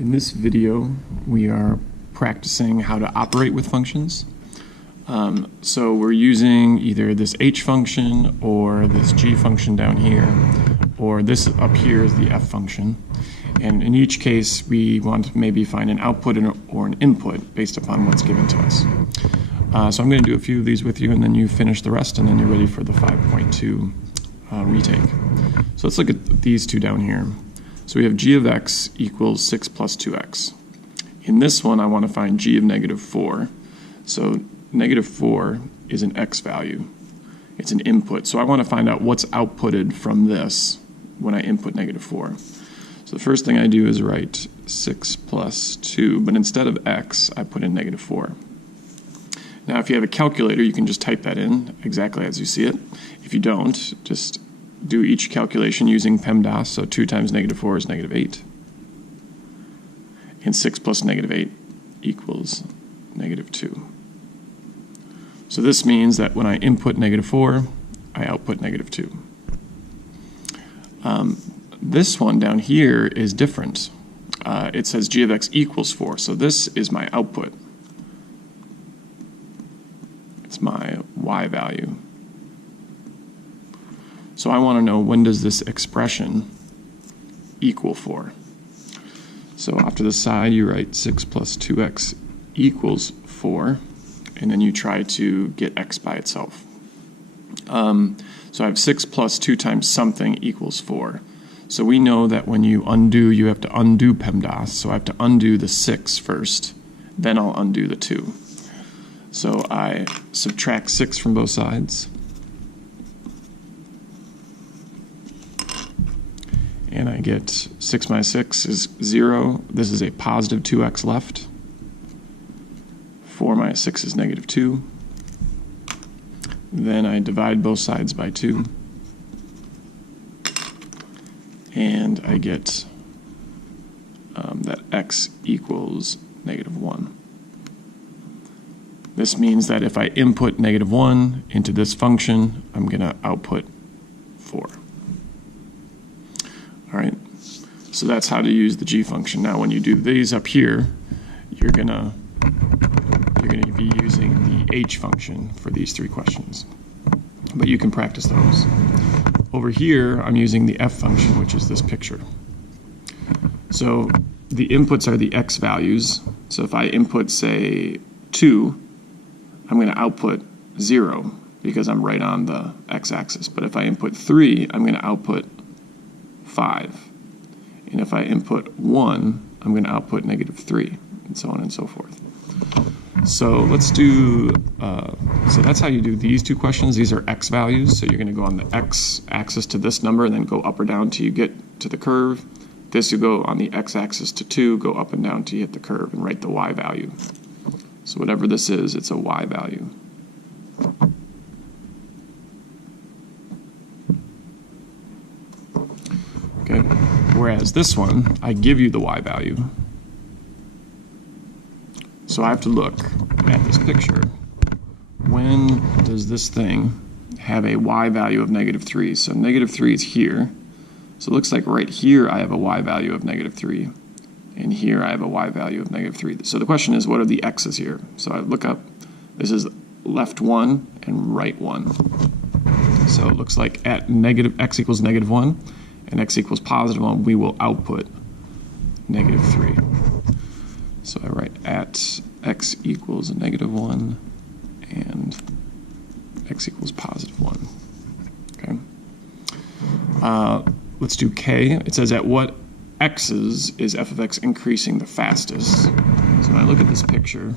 In this video, we are practicing how to operate with functions. So we're using either this h function or this g function down here, or this up here is the f function. And in each case, we want to maybe find an output or an input based upon what's given to us. So I'm going to do a few of these with you, and then you finish the rest, and then you're ready for the 5.2 retake. So let's look at these two down here. So we have g of x equals 6 plus 2x. In this one, I want to find g of negative 4. So negative 4 is an x value. It's an input. So I want to find out what's outputted from this when I input negative 4. So the first thing I do is write 6 plus 2, but instead of x, I put in negative 4. Now, if you have a calculator, you can just type that in exactly as you see it. If you don't, just do each calculation using PEMDAS. So 2 times negative 4 is negative 8. And 6 plus negative 8 equals negative 2. So this means that when I input negative 4, I output negative 2. This one down here is different. It says g of x equals 4. So this is my output. It's my y value. So I want to know, when does this expression equal 4? So off to the side, you write 6 plus 2x equals 4, and then you try to get x by itself. So I have 6 plus 2 times something equals 4. So we know that when you undo, you have to undo PEMDAS. So I have to undo the 6 first, then I'll undo the 2. So I subtract 6 from both sides. And I get 6 minus 6 is 0. This is a positive 2x left. 4 minus 6 is negative 2. Then I divide both sides by 2. And I get that x equals negative 1. This means that if I input negative 1 into this function, I'm going to output 4. All right, so that's how to use the g function. Now, when you do these up here, you're gonna be using the h function for these 3 questions, but you can practice those. Over here, I'm using the f function, which is this picture. So the inputs are the x values. So if I input, say, 2, I'm going to output 0 because I'm right on the x-axis. But if I input 3, I'm going to output 5. And if I input 1, I'm going to output negative 3, and so on and so forth. So let's do, so that's how you do these 2 questions. These are x values, so you're going to go on the x-axis to this number and then go up or down till you get to the curve. This you go on the x-axis to 2, go up and down till you hit the curve and write the y value. So whatever this is, it's a y value. Okay. Whereas this one, I give you the y value. So I have to look at this picture. When does this thing have a y value of negative 3? So negative 3 is here. So it looks like right here I have a y value of negative 3. And here I have a y value of negative 3. So the question is, what are the x's here? So I look up, this is left 1 and right 1. So it looks like at negative x equals negative 1 and x equals positive 1, we will output negative 3. So I write at x equals negative 1 and x equals positive 1. Okay. Let's do k. It says at what x's is f of x increasing the fastest? So when I look at this picture,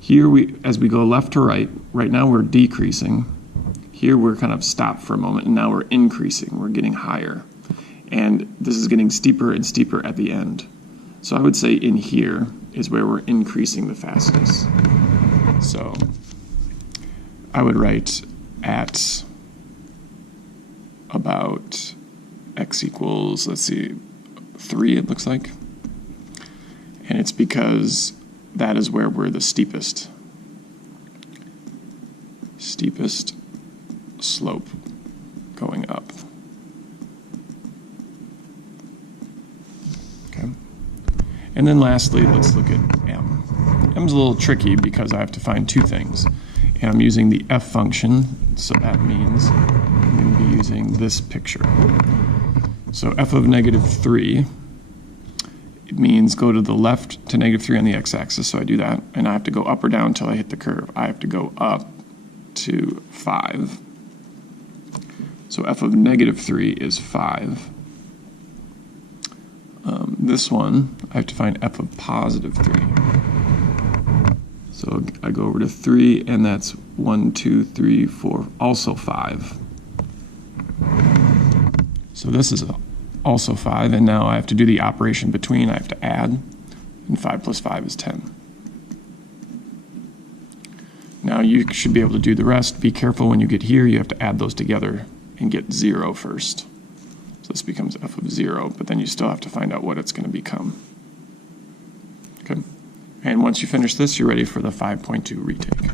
here as we go left to right now we're decreasing. Here we're kind of stopped for a moment, and now we're increasing. We're getting higher. And this is getting steeper and steeper at the end. So I would say in here is where we're increasing the fastest. So I would write at about x equals, let's see, 3 it looks like. And it's because that is where we're the steepest slope going up. Okay. And then lastly, let's look at m. M's a little tricky because I have to find two things. And I'm using the f function, so that means I'm going to be using this picture. So f of -3, it means go to the left to -3 on the x-axis, so I do that, and I have to go up or down until I hit the curve. I have to go up to 5. So f of -3 is 5. This one, I have to find f of +3. So I go over to 3, and that's 1, 2, 3, 4, also 5. So this is also 5, and now I have to do the operation between. I have to add, and 5 plus 5 is 10. Now you should be able to do the rest. Be careful when you get here, you have to add those together and get 0 first. So this becomes f of 0, but then you still have to find out what it's going to become. Okay. And once you finish this, you're ready for the 5.2 retake.